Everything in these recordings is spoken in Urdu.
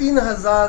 3000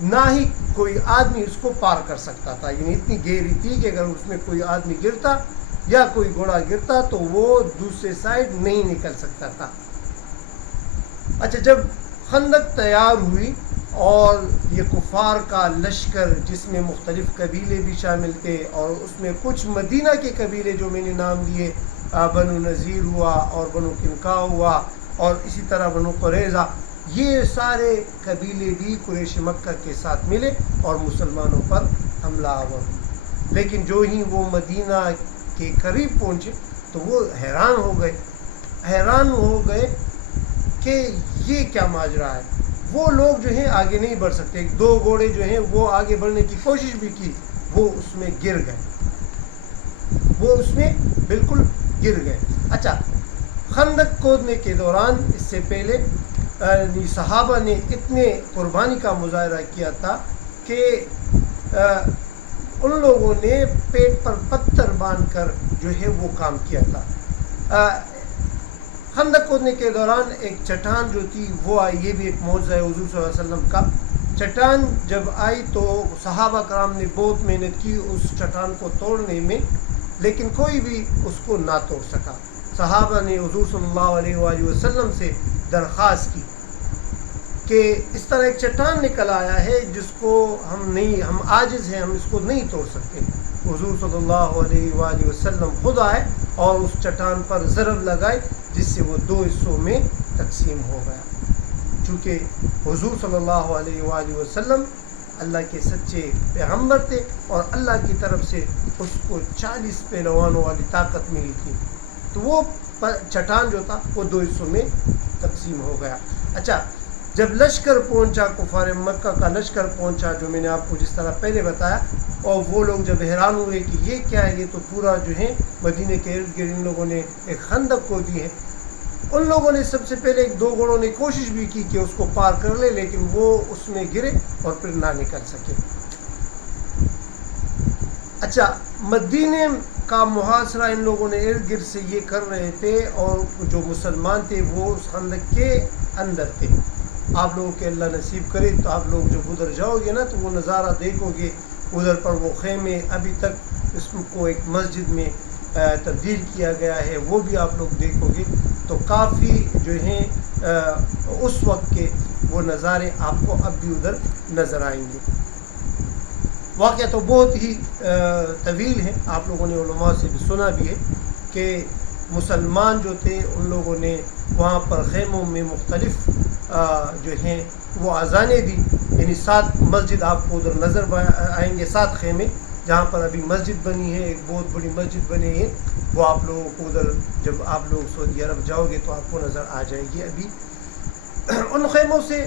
نہ ہی کوئی آدمی اس کو پار کر سکتا تھا، یعنی اتنی گہری تھی کہ اگر اس میں کوئی آدمی گرتا یا کوئی گھوڑا گرتا تو وہ دوسرے سائڈ نہیں نکل سکتا تھا۔ اچھا، جب خندق تیار ہوئی اور یہ کفار کا لشکر جس میں مختلف قبیلے بھی شامل تھے، اور اس میں کچھ مدینہ کے قبیلے جو میں نے نام لیے، بنو نذیر ہوا اور بنو کنکا ہوا اور اسی طرح بنو قریظہ، یہ سارے قبیلے بھی قریش مکہ کے ساتھ ملے اور مسلمانوں پر حملہ آور ہوئے۔ لیکن جو ہی وہ مدینہ کے قریب پہنچے تو وہ حیران ہو گئے کہ یہ کیا ماجرا ہے۔ وہ لوگ جو ہیں آگے نہیں بڑھ سکتے، دو گھوڑے جو ہیں وہ آگے بڑھنے کی کوشش بھی کی، وہ اس میں گر گئے، وہ اس میں بالکل گر گئے۔ اچھا، خندق کھودنے کے دوران اس سے پہلے صحابہ نے اتنے قربانی کا مظاہرہ کیا تھا کہ ان لوگوں نے پیٹ پر پتھر باندھ کر جو ہے وہ کام کیا تھا۔ خندق کھودنے کے دوران ایک چٹان جو تھی وہ آئی، یہ بھی ایک معجزہ ہے حضور صلی اللہ علیہ وسلم کا۔ چٹان جب آئی تو صحابہ کرام نے بہت محنت کی اس چٹان کو توڑنے میں، لیکن کوئی بھی اس کو نہ توڑ سکا۔ صحابہ نے حضور صلی اللہ علیہ وآلہ وسلم سے درخواست کی کہ اس طرح ایک چٹان نکل آیا ہے جس کو ہم عاجز ہیں، ہم اس کو نہیں توڑ سکتے۔ حضور صلی اللہ علیہ وآلہ وسلم خود آئے اور اس چٹان پر ضرب لگائے جس سے وہ دو حصوں میں تقسیم ہو گیا۔ چونکہ حضور صلی اللہ علیہ وآلہ وسلم اللہ کے سچے پیغمبر تھے اور اللہ کی طرف سے اس کو 40 پہلوانوں والی طاقت ملی تھی، تو وہ چٹان جو تھا وہ دو حصوں میں تقسیم ہو گیا۔ اچھا، جب لشکر پہنچا، کفار مکہ کا لشکر پہنچا جو میں نے آپ کو جس طرح پہلے بتایا، اور وہ لوگ جب حیران ہوئے کہ یہ کیا ہے، یہ تو پورا جو ہے مدینے کے ارد گرد ان لوگوں نے ایک خندق کھودی ہے۔ ان لوگوں نے سب سے پہلے ایک دو گھوڑوں نے کوشش بھی کی کہ اس کو پار کر لے، لیکن وہ اس میں گرے اور پھر نہ نکل سکے۔ اچھا، مدینے کا محاصرہ ان لوگوں نے ارد گرد سے یہ کر رہے تھے، اور جو مسلمان تھے وہ اس خندق کے اندر تھے۔ آپ لوگوں کے اللہ نصیب کرے تو آپ لوگ جب ادھر جاؤ گے نا تو وہ نظارہ دیکھو گے، ادھر پر وہ خیمے ابھی تک اس کو ایک مسجد میں تبدیل کیا گیا ہے، وہ بھی آپ لوگ دیکھو گے، تو کافی جو ہیں اس وقت کے وہ نظارے آپ کو اب بھی ادھر نظر آئیں گے۔ واقعہ تو بہت ہی طویل ہے، آپ لوگوں نے علماء سے بھی سنا بھی ہے کہ مسلمان جو تھے ان لوگوں نے وہاں پر خیموں میں مختلف جو ہیں وہ اذانیں دی، یعنی 7 مسجد آپ کو ادھر نظر آئیں گے، 7 خیمے جہاں پر ابھی مسجد بنی ہے، ایک بہت بڑی مسجد بنی ہے، وہ آپ لوگوں کو ادھر جب آپ لوگ سعودی عرب جاؤ گے تو آپ کو نظر آ جائے گی۔ ابھی ان خیموں سے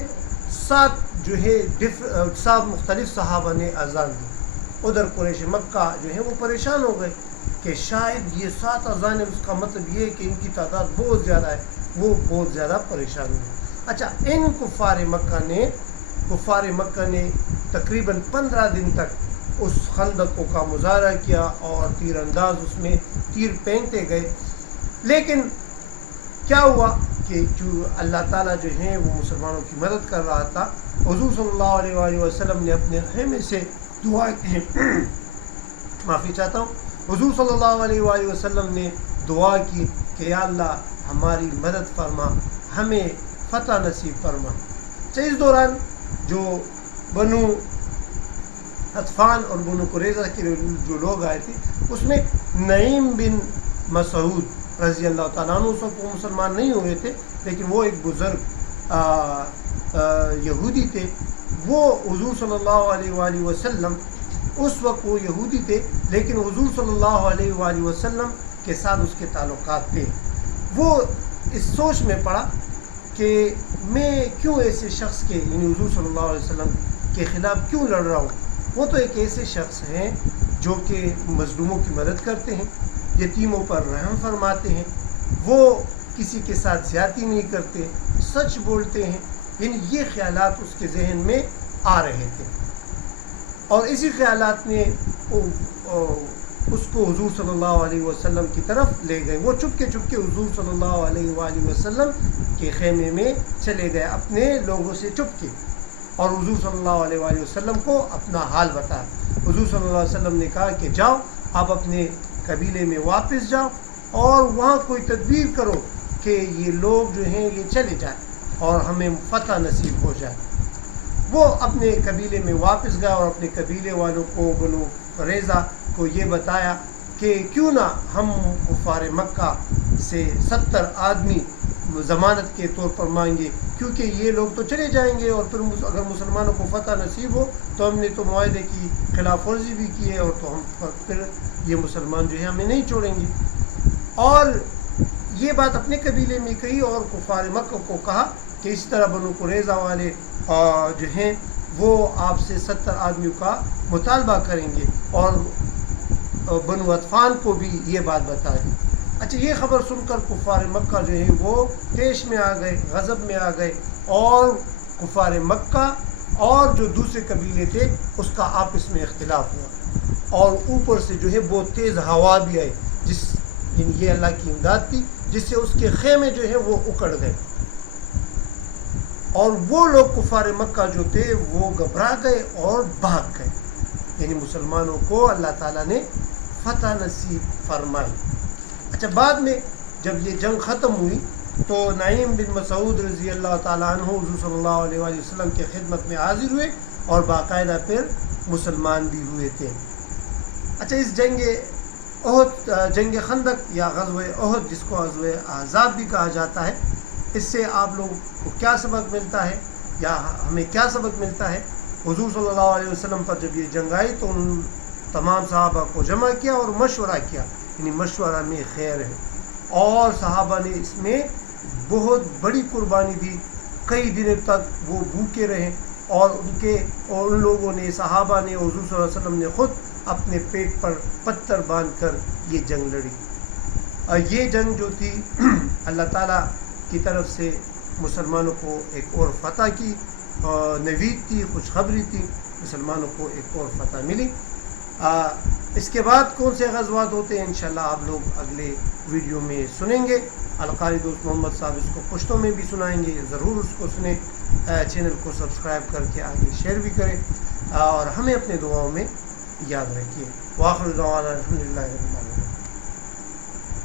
7 جو ہے 7 مختلف صحابہ نے اذان دی۔ ادھر قریش مکہ جو ہے وہ پریشان ہو گئے کہ شاید یہ 7 اذانیں، اس کا مطلب یہ ہے کہ ان کی تعداد بہت زیادہ ہے، وہ بہت زیادہ پریشان ہوئے۔ اچھا، ان کفار مکہ نے تقریباً 15 دن تک اس خندقوں کا مظاہرہ کیا اور تیر انداز اس میں تیر پھینکتے گئے، لیکن کیا ہوا کہ جو اللہ تعالیٰ جو ہے وہ مسلمانوں کی مدد کر رہا تھا۔ حضور صلی اللہ علیہ وآلہ وسلم نے اپنے خیمے سے دعا کی، معافی چاہتا ہوں، حضور صلی اللہ علیہ وآلہ وسلم نے دعا کی کہ یا اللہ ہماری مدد فرما، ہمیں فتح نصیب فرما۔ اس دوران جو بنو غطفان اور بنو قریظہ کے جو لوگ آئے تھے، اس میں نعیم بن مسعود رضی اللہ تعالیٰ عنہ، اس وقت وہ مسلمان نہیں ہوئے تھے، لیکن وہ ایک بزرگ یہودی تھے۔ وہ حضور صلی اللہ علیہ وآلہ وسلم، اس وقت وہ یہودی تھے لیکن حضور صلی اللہ علیہ وآلہ وسلم کے ساتھ اس کے تعلقات تھے۔ وہ اس سوچ میں پڑا کہ میں کیوں ایسے شخص کے، یعنی حضور صلی اللہ علیہ وسلم کے خلاف کیوں لڑ رہا ہوں؟ وہ تو ایک ایسے شخص ہیں جو کہ مظلوموں کی مدد کرتے ہیں، یتیموں پر رحم فرماتے ہیں، وہ کسی کے ساتھ زیادتی نہیں کرتے، سچ بولتے ہیں، یعنی یہ خیالات اس کے ذہن میں آ رہے تھے، اور اسی خیالات نے اس کو حضور صلی اللہ علیہ وسلم کی طرف لے گئے۔ وہ چپکے حضور صلی اللہ علیہ وآلہ وسلم کے خیمے میں چلے گئے اپنے لوگوں سے چپکے۔ اور حضور صلی اللہ علیہ وآلہ وسلم کو اپنا حال بتایا. حضور صلی اللہ علیہ وسلم نے کہا کہ جاؤ آپ اپنے قبیلے میں واپس جاؤ اور وہاں کوئی تدبیر کرو کہ یہ لوگ جو ہیں یہ چلے جائیں اور ہمیں فتح نصیب ہو جائے. وہ اپنے قبیلے میں واپس گیا اور اپنے قبیلے والوں کو بنو قریظہ کو یہ بتایا کہ کیوں نہ ہم کفار مکہ سے 70 آدمی ضمانت کے طور پر مانگے، کیونکہ یہ لوگ تو چلے جائیں گے اور پھر اگر مسلمانوں کو فتح نصیب ہو تو ہم نے تو معاہدے کی خلاف ورزی بھی کی ہے اور تو ہم پھر یہ مسلمان جو ہے ہمیں نہیں چھوڑیں گے. اور یہ بات اپنے قبیلے میں کہی اور کفار مکہ کو کہا کہ اس طرح بنو قریظہ والے جو ہیں وہ آپ سے 70 آدمیوں کا مطالبہ کریں گے اور بنو غطفان کو بھی یہ بات بتا دی. اچھا یہ خبر سن کر کفار مکہ جو ہیں وہ طیش میں آ گئے، غضب میں آ گئے اور کفار مکہ اور جو دوسرے قبیلے تھے اس کا آپس میں اختلاف ہوا اور اوپر سے جو ہے بہت تیز ہوا بھی آئی یعنی یہ اللہ کی امداد تھی جس سے اس کے خیمے جو ہے وہ اکڑ گئے اور وہ لوگ کفار مکہ جو تھے وہ گھبرا گئے اور بھاگ گئے. یعنی مسلمانوں کو اللہ تعالیٰ نے فتح نصیب فرمائی. اچھا بعد میں جب یہ جنگ ختم ہوئی تو نعیم بن مسعود رضی اللہ تعالیٰ عنہ حضور صلی اللہ علیہ وآلہ وسلم کے خدمت میں حاضر ہوئے اور باقاعدہ پھر مسلمان بھی ہوئے تھے. اچھا اس جنگ خندق یا غزوہ احد جس کو غزوہ احزاب بھی کہا جاتا ہے، اس سے آپ لوگوں کو کیا سبق ملتا ہے یا ہمیں کیا سبق ملتا ہے؟ حضور صلی اللہ علیہ وسلم پر جب یہ جنگ آئی تو ان تمام صحابہ کو جمع کیا اور مشورہ کیا، یعنی مشورہ میں خیر ہے، اور صحابہ نے اس میں بہت بڑی قربانی دی. کئی دنوں تک وہ بھوکے رہے اور ان لوگوں نے صحابہ نے حضور صلی اللہ علیہ وسلم نے خود اپنے پیٹ پر پتھر باندھ کر یہ جنگ لڑی. یہ جنگ جو تھی اللہ تعالیٰ کی طرف سے مسلمانوں کو ایک اور فتح کی نوید تھی، خوشخبری تھی، مسلمانوں کو ایک اور فتح ملی. اس کے بعد کون سے غزوات ہوتے ہیں انشاءاللہ آپ لوگ اگلے ویڈیو میں سنیں گے. القاری دوست محمد صاحب اس کو پشتوں میں بھی سنائیں گے، ضرور اس کو سنیں. چینل کو سبسکرائب کر کے آگے شیئر بھی کریں اور ہمیں اپنے دعاؤں میں یاد رکھیے. وآخر دعوانا الحمدللہ رب العالمین.